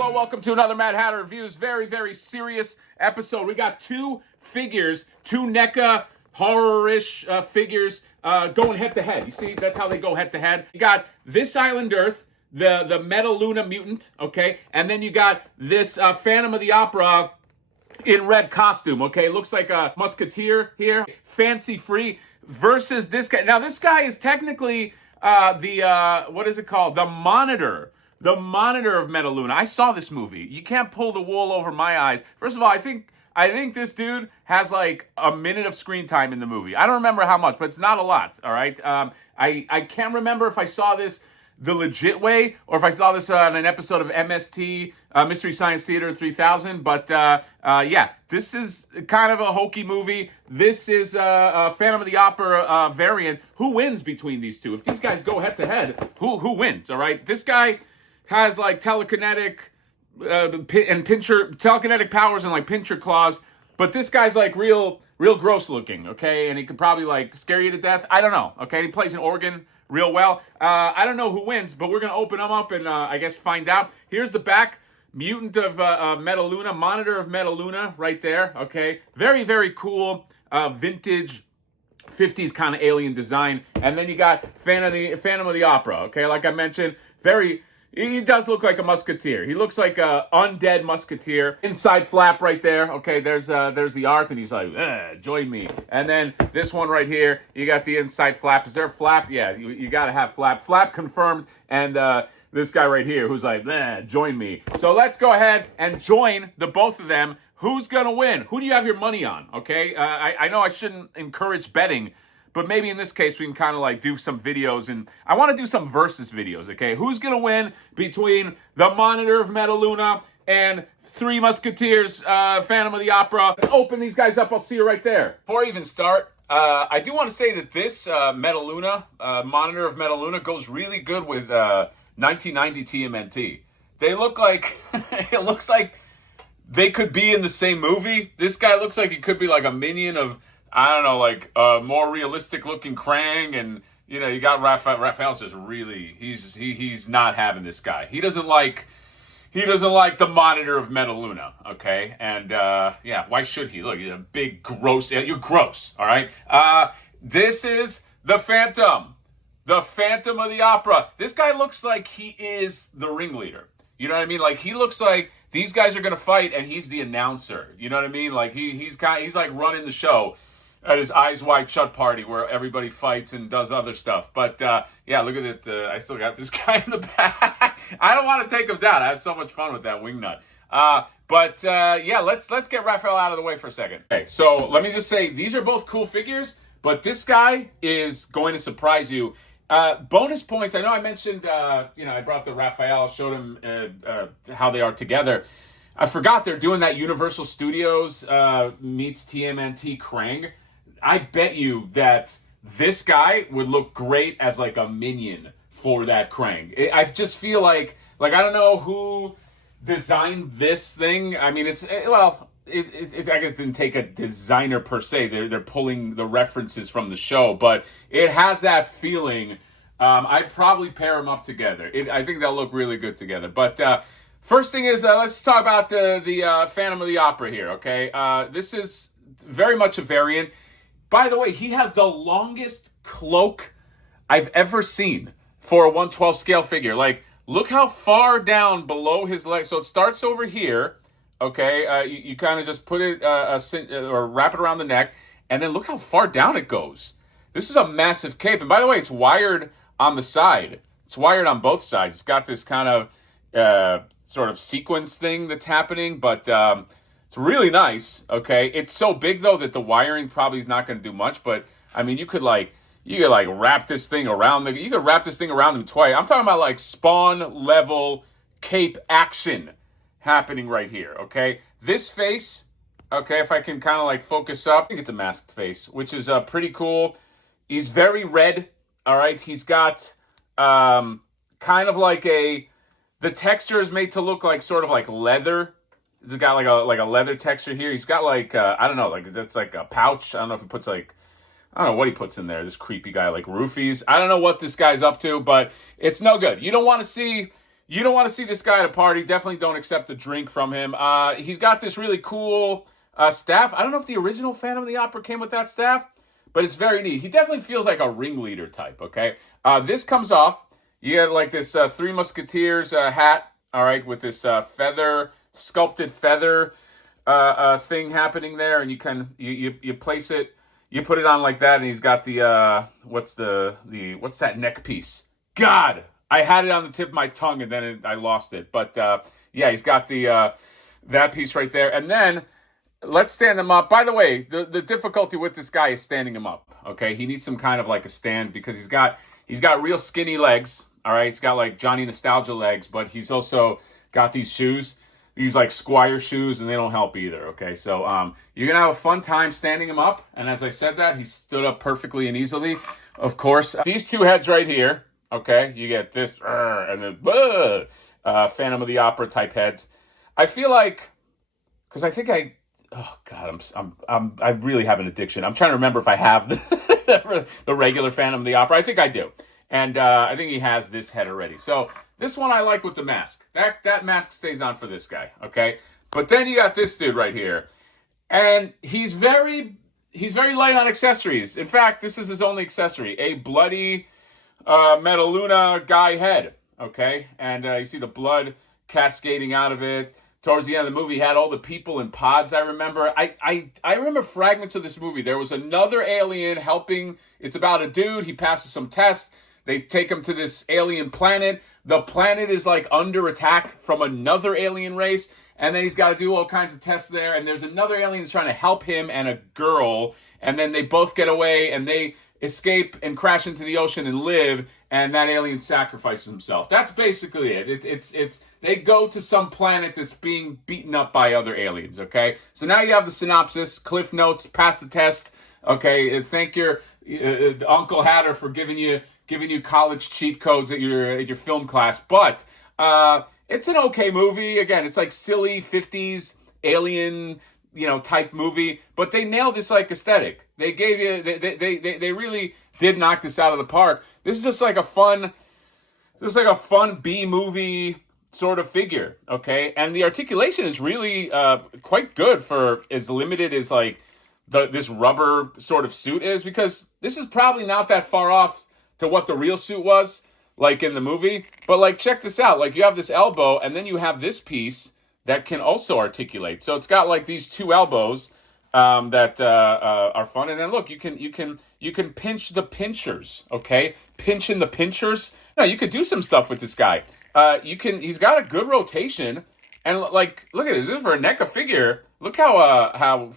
Hello, welcome to another Mad Hatter Reviews. Very, very serious episode. We got two figures, two NECA horror-ish figures going head-to-head. You see, that's how they go head-to-head. You got this Island Earth, the Metaluna mutant, okay? And then you got this Phantom of the Opera in red costume, okay? Looks like a musketeer here, fancy-free, versus this guy. Now, this guy is technically what is it called? The Monitor. The Monitor of Metaluna. I saw this movie. You can't pull the wool over my eyes. First of all, I think this dude has like a minute of screen time in the movie. I don't remember how much, but it's not a lot, all right? I can't remember if I saw this the legit way or if I saw this on an episode of MST, Mystery Science Theater 3000, but yeah, this is kind of a hokey movie. This is a Phantom of the Opera variant. Who wins between these two? If these guys go head-to-head, who wins, all right? This guy has like telekinetic telekinetic powers and like pincher claws, but this guy's like real gross looking, okay? And he could probably like scare you to death. I don't know, okay? He plays an organ real well. I don't know who wins, but we're gonna open them up and I guess find out. Here's the back. Mutant of Metaluna, Monitor of Metaluna, right there, okay? Very, very cool, vintage 50s kind of alien design. And then you got Phantom of the Opera, okay? Like I mentioned, he does look like a musketeer. He looks like a undead musketeer. Inside flap right there. Okay, there's the art, and he's like, join me. And then this one right here, you got the inside flap. Is there a flap? Yeah, you got to have flap. Flap confirmed. And this guy right here who's like, join me. So let's go ahead and join the both of them. Who's going to win? Who do you have your money on? Okay, I know I shouldn't encourage betting, but maybe in this case, we can kind of like do some videos, and I want to do some versus videos, okay? Who's going to win between the Monitor of Metaluna and Three Musketeers, Phantom of the Opera? Let's open these guys up. I'll see you right there. Before I even start, I do want to say that this Metaluna, Monitor of Metaluna, goes really good with 1990 TMNT. They look like, it looks like they could be in the same movie. This guy looks like he could be like a minion of, I don't know, like a more realistic looking Krang, and you know, you got Raphael. Raphael's just really, he's not having this guy. He doesn't like the Monitor of Metaluna, okay? And yeah, why should he? Look, he's a big gross. You're gross, all right? This is the Phantom of the Opera. This guy looks like he is the ringleader. You know what I mean? Like he looks like these guys are gonna fight, and he's the announcer. You know what I mean? Like he's like running the show at his Eyes Wide Shut party where everybody fights and does other stuff. But yeah, look at it. I still got this guy in the back. I don't want to take him down. I had so much fun with that wingnut. But yeah, let's get Raphael out of the way for a second. Okay, so let me just say these are both cool figures, but this guy is going to surprise you. Bonus points. I know I mentioned, I brought the Raphael, showed him how they are together. I forgot they're doing that Universal Studios meets TMNT Krang. I bet you that this guy would look great as like a minion for that Krang. I just feel like I don't know who designed this thing. I mean, it I guess didn't take a designer per se. They're pulling the references from the show, but it has that feeling. I'd probably pair them up together. I think they'll look really good together. But first thing is, let's talk about the Phantom of the Opera here, okay? This is very much a variant. By the way, he has the longest cloak I've ever seen for a 1/12 scale figure. Like, look how far down below his leg. So it starts over here, okay? You kind of just put it or wrap it around the neck, and then look how far down it goes. This is a massive cape. And by the way, it's wired on the side. It's wired on both sides. It's got this kind of sort of sequence thing that's happening, but it's really nice, okay? It's so big, though, that the wiring probably is not going to do much, but, I mean, you could wrap this thing around them twice. I'm talking about, like, Spawn-level cape action happening right here, okay? This face, okay, if I can kind of, like, focus up, I think it's a masked face, which is pretty cool. He's very red, all right? He's got kind of like the texture is made to look like sort of like leather. It's got like a leather texture here. He's got like, I don't know, like that's like a pouch. I don't know if he puts like, I don't know what he puts in there. This creepy guy, like roofies. I don't know what this guy's up to, but it's no good. You don't want to see You don't want to see this guy at a party. Definitely don't accept a drink from him. He's got this really cool staff. I don't know if the original Phantom of the Opera came with that staff, but it's very neat. He definitely feels like a ringleader type, okay? This comes off. You get like this Three Musketeers hat, all right, with this sculpted feather thing happening there, and you place it, you put it on like that, and he's got the what's that neck piece? God, I had it on the tip of my tongue, and then I lost it. But yeah, he's got the that piece right there, and then let's stand him up. By the way, the difficulty with this guy is standing him up. Okay, he needs some kind of like a stand because he's got real skinny legs. All right, he's got like Johnny Nostalgia legs, but he's also got these shoes, these like Squire shoes, and they don't help either. Okay, so you're gonna have a fun time standing him up. And as I said that, he stood up perfectly and easily. Of course, these two heads right here. Okay, you get this and then Phantom of the Opera type heads. I feel like, because I think oh God, I really have an addiction. I'm trying to remember if I have the regular Phantom of the Opera. I think I do, and I think he has this head already. So this one I like with the mask. That mask stays on for this guy. Okay, but then you got this dude right here, and he's very light on accessories. In fact, this is his only accessory: a bloody Metaluna guy head, okay? And you see the blood cascading out of it. Towards the end of the movie, he had all the people in pods, I remember. I remember fragments of this movie. There was another alien helping. It's about a dude. He passes some tests. They take him to this alien planet. The planet is like under attack from another alien race. And then he's got to do all kinds of tests there. And there's another alien that's trying to help him and a girl. And then they both get away and they escape and crash into the ocean and live, and that alien sacrifices himself. That's basically it. It's they go to some planet that's being beaten up by other aliens, okay? So now you have the synopsis, cliff notes, pass the test, okay? Thank your Uncle Hatter for giving you college cheat codes at your film class, but it's an okay movie. Again, it's like silly 50s alien type movie, but they nailed this like aesthetic. They gave you, they really did knock this out of the park. This is just like a fun B movie sort of figure, okay? And the articulation is really quite good for as limited as like this rubber sort of suit is, because this is probably not that far off to what the real suit was like in the movie. But like, check this out. Like, you have this elbow, and then you have this piece that can also articulate. So it's got like these two elbows that are fun. And then look, you can pinch the pinchers, okay? Pinch in the pinchers. No, you could do some stuff with this guy. He's got a good rotation. And like, look at this. This is for a NECA figure. Look how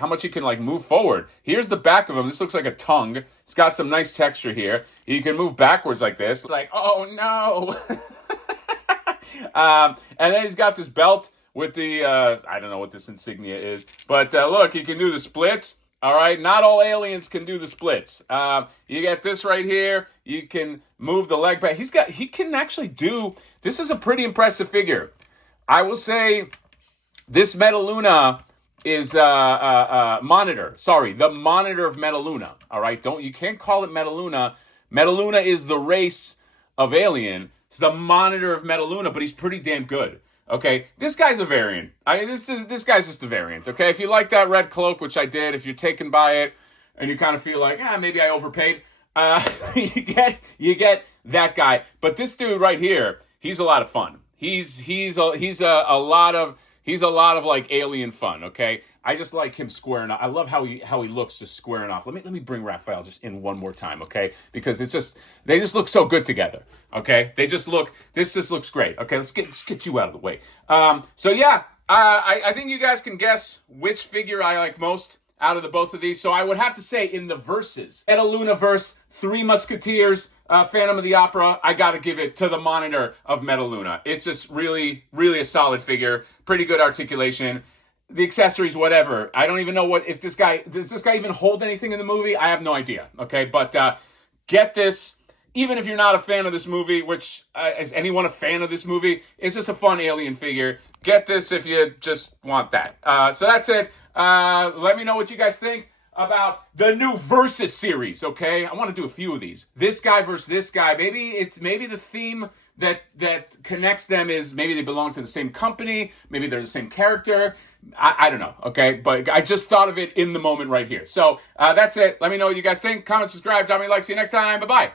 much he can like move forward. Here's the back of him. This looks like a tongue. It's got some nice texture here. He can move backwards like this. Like, oh no. And then he's got this belt with the, I don't know what this insignia is, but look, he can do the splits. All right, not all aliens can do the splits. You get this right here. You can move the leg back. He can actually do, this is a pretty impressive figure. I will say this Metaluna is Monitor. Sorry, the Monitor of Metaluna. All right, you can't call it Metaluna. Metaluna is the race of alien. It's the Monitor of Metaluna, but he's pretty damn good. Okay, this guy's a variant. This guy's just a variant. Okay, if you like that red cloak, which I did, if you're taken by it and you kind of feel like, maybe I overpaid, you get that guy. But this dude right here, he's a lot of fun. He's a lot of like alien fun. Okay, I just like him squaring off. I love how he looks just squaring off. Let me bring Raphael just in one more time, okay? Because they just look so good together. Okay, this just looks great. Okay, let's get you out of the way. So yeah, I think you guys can guess which figure I like most out of the both of these. So I would have to say in the verses, Metaluna verse, Three Musketeers, Phantom of the Opera, I got to give it to the Monitor of Metaluna. It's just really, really a solid figure. Pretty good articulation. The accessories, whatever. I don't even know does this guy even hold anything in the movie? I have no idea. Okay, but get this. Even if you're not a fan of this movie, which is anyone a fan of this movie? It's just a fun alien figure. Get this if you just want that. So that's it. Let me know what you guys think. about the new Versus series, okay? I want to do a few of these. This guy versus this guy. Maybe the theme that connects them is maybe they belong to the same company, maybe they're the same character. I don't know, okay? But I just thought of it in the moment right here. So that's it. Let me know what you guys think. Comment, subscribe, drop me a like. See you next time. Bye-bye.